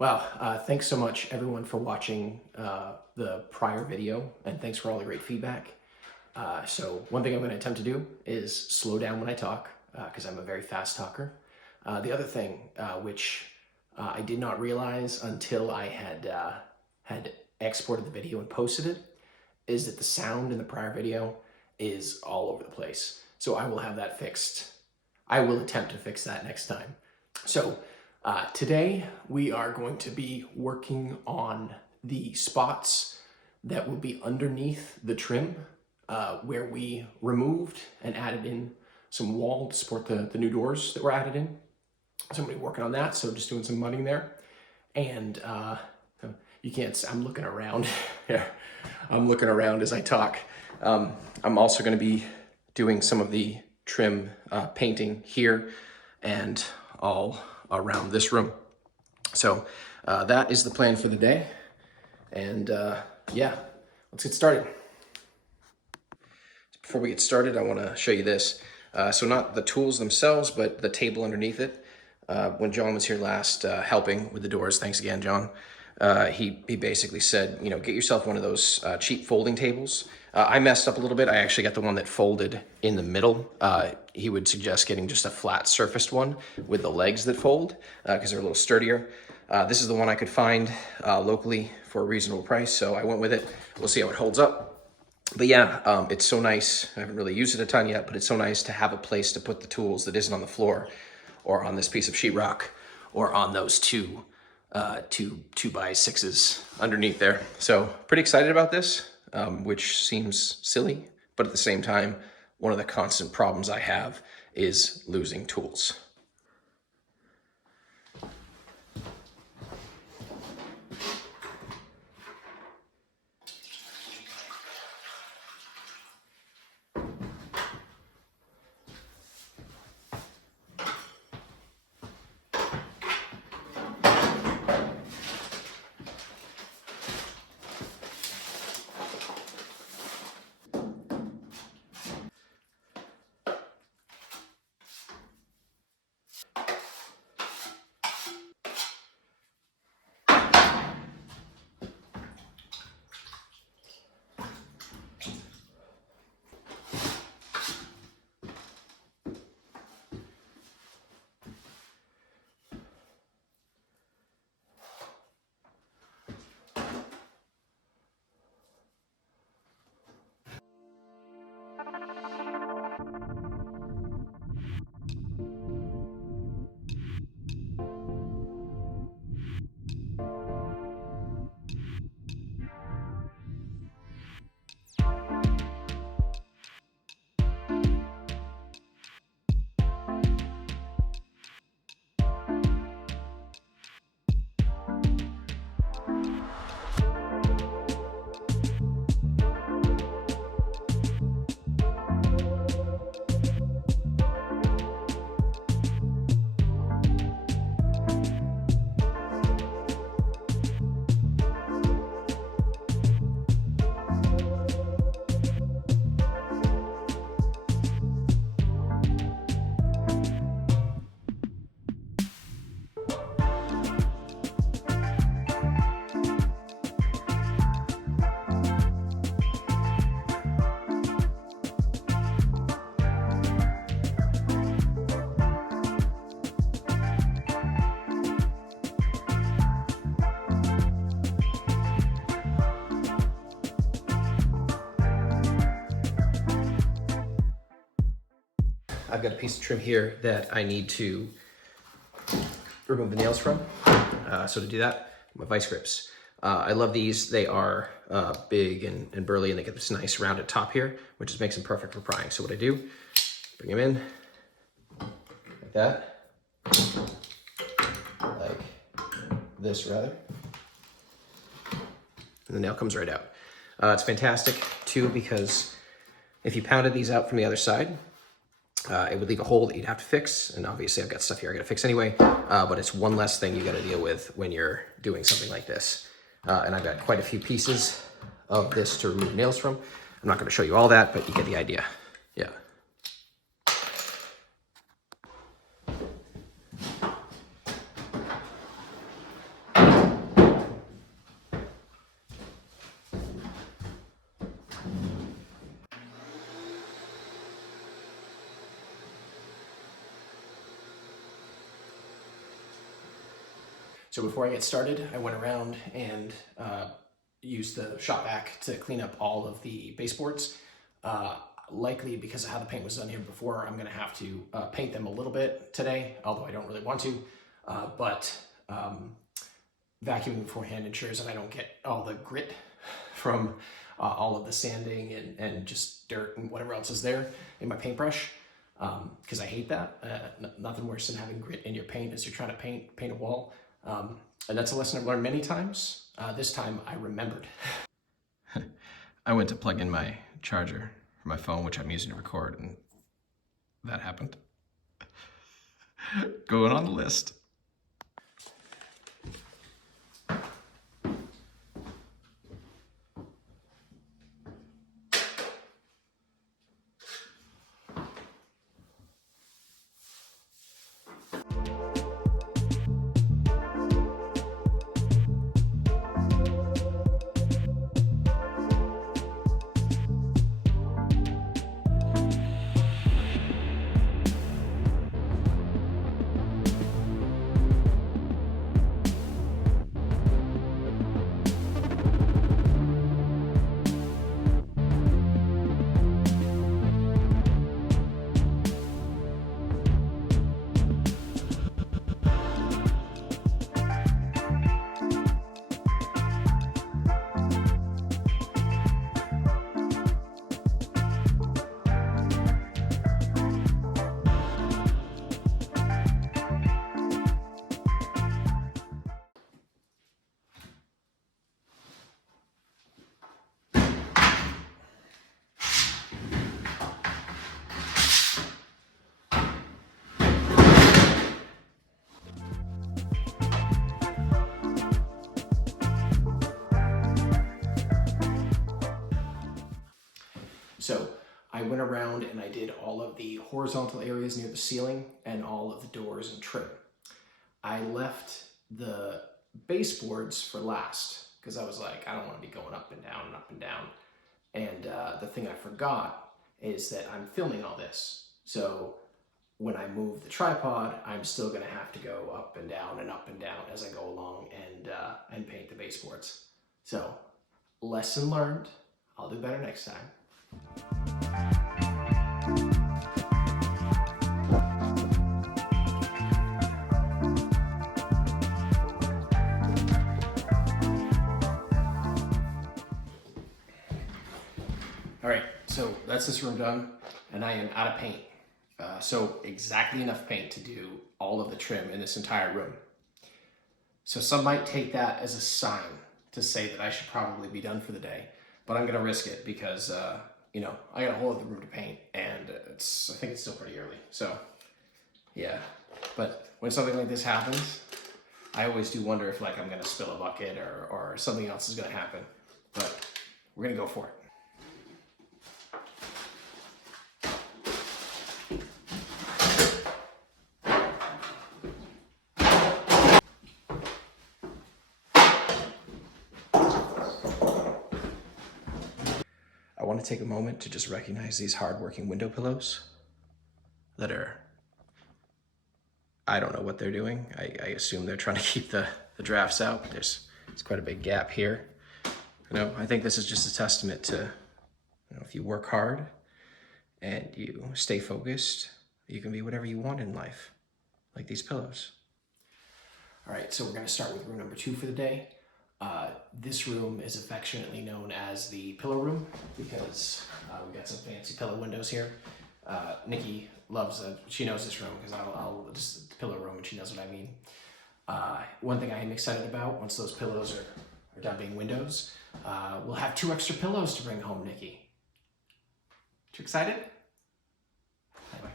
Wow, thanks so much everyone for watching the prior video, and thanks for all the great feedback. So one thing I'm going to attempt to do is slow down when I talk, because I'm a very fast talker. The other thing, which I did not realize until I had exported the video and posted it, is that the sound in the prior video is all over the place. So I will have that fixed. I will attempt to fix that next time. So today we are going to be working on the spots that will be underneath the trim, where we removed and added in some wall to support the new doors that were added in. Somebody working on that, so just doing some mudding there. And you can't, I'm looking around here. I'm looking around as I talk. I'm also going to be doing some of the trim painting here and all around this room. So that is the plan for the day. And yeah, let's get started. Before we get started, I want to show you this. So not the tools themselves, but the table underneath it. When John was here last helping with the doors, thanks again, John, he basically said, you know, get yourself one of those cheap folding tables. I messed up a little bit. I actually got the one that folded in the middle. He would suggest getting just a flat surfaced one with the legs that fold because they're a little sturdier. This is the one I could find locally for a reasonable price, so I went with it. We'll see how it holds up. But yeah, it's so nice. I haven't really used it a ton yet, but it's so nice to have a place to put the tools that isn't on the floor or on this piece of sheetrock or on those two 2x6s underneath there. So pretty excited about this, which seems silly, but at the same time, one of the constant problems I have is losing tools. I've got a piece of trim here that I need to remove the nails from. So to do that, my vice grips. I love these. They are big and burly, and they get this nice rounded top here, which just makes them perfect for prying. So what I do, bring them in like that, like this rather, and the nail comes right out. It's fantastic too because if you pounded these out from the other side, it would leave a hole that you'd have to fix, and obviously I've got stuff here I gotta fix anyway, but it's one less thing you gotta deal with when you're doing something like this. And I've got quite a few pieces of this to remove nails from. I'm not gonna show you all that, but you get the idea. Yeah. So before I get started, I went around and used the shop vac to clean up all of the baseboards. Likely because of how the paint was done here before, I'm gonna have to paint them a little bit today, although I don't really want to. But vacuuming beforehand ensures that I don't get all the grit from all of the sanding and just dirt and whatever else is there in my paintbrush, because I hate that. Nothing worse than having grit in your paint as you're trying to paint a wall. And that's a lesson I've learned many times. This time I remembered. I went to plug in my charger for my phone, which I'm using to record, and that happened. Going on the list. So I went around and I did all of the horizontal areas near the ceiling and all of the doors and trim. I left the baseboards for last because I was like, I don't want to be going up and down and up and down. And the thing I forgot is that I'm filming all this. So when I move the tripod, I'm still going to have to go up and down as I go along and paint the baseboards. So lesson learned. I'll do better next time. All right, so that's this room done, and I am out of paint. So exactly enough paint to do all of the trim in this entire room. So some might take that as a sign to say that I should probably be done for the day, but I'm gonna risk it because you know, I got a whole other room to paint, and I think it's still pretty early. So yeah, but when something like this happens, I always do wonder if like I'm gonna spill a bucket or something else is gonna happen, but we're gonna go for it. I want to take a moment to just recognize these hard-working window pillows that are, I don't know what they're doing. I assume they're trying to keep the drafts out. There's quite a big gap here. You know, I think this is just a testament to, you know, if you work hard and you stay focused, you can be whatever you want in life, like these pillows. All right, so we're going to start with room number 2 for the day. This room is affectionately known as the pillow room because we got some fancy pillow windows here. Nikki loves it. She knows this room because I'll just the pillow room and she knows what I mean. One thing I am excited about, once those pillows are done being windows, we'll have 2 extra pillows to bring home, Nikki. You excited? Anyway.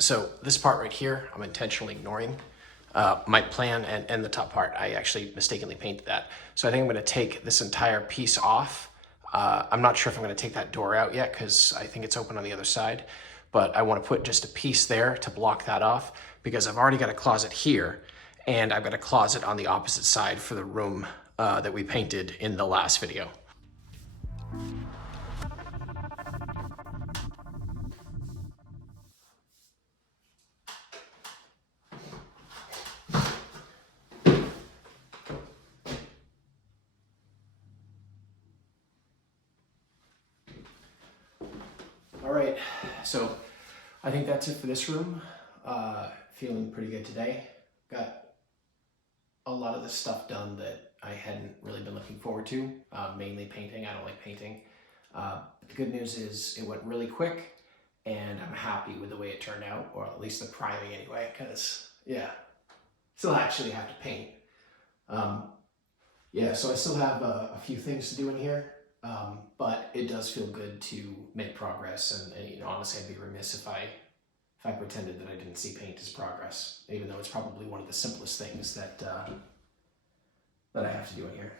So this part right here, I'm intentionally ignoring. My plan and the top part, I actually mistakenly painted that. So I think I'm gonna take this entire piece off. I'm not sure if I'm gonna take that door out yet because I think it's open on the other side, but I wanna put just a piece there to block that off because I've already got a closet here and I've got a closet on the opposite side for the room that we painted in the last video. All right, so I think that's it for this room. Feeling pretty good today. Got a lot of the stuff done that I hadn't really been looking forward to, mainly painting. I don't like painting. But the good news is it went really quick and I'm happy with the way it turned out, or at least the priming anyway, because yeah, still actually have to paint. Yeah, so I still have a few things to do in here, but it does feel good to make progress. And you know, honestly, I'd be remiss if I pretended that I didn't see paint as progress, even though it's probably one of the simplest things that I have to do in here.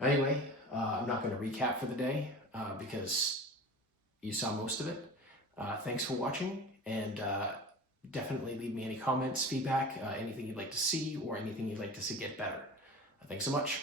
Anyway, I'm not going to recap for the day because you saw most of it. Thanks for watching, and definitely leave me any comments, feedback, anything you'd like to see, or anything you'd like to see get better. Thanks so much.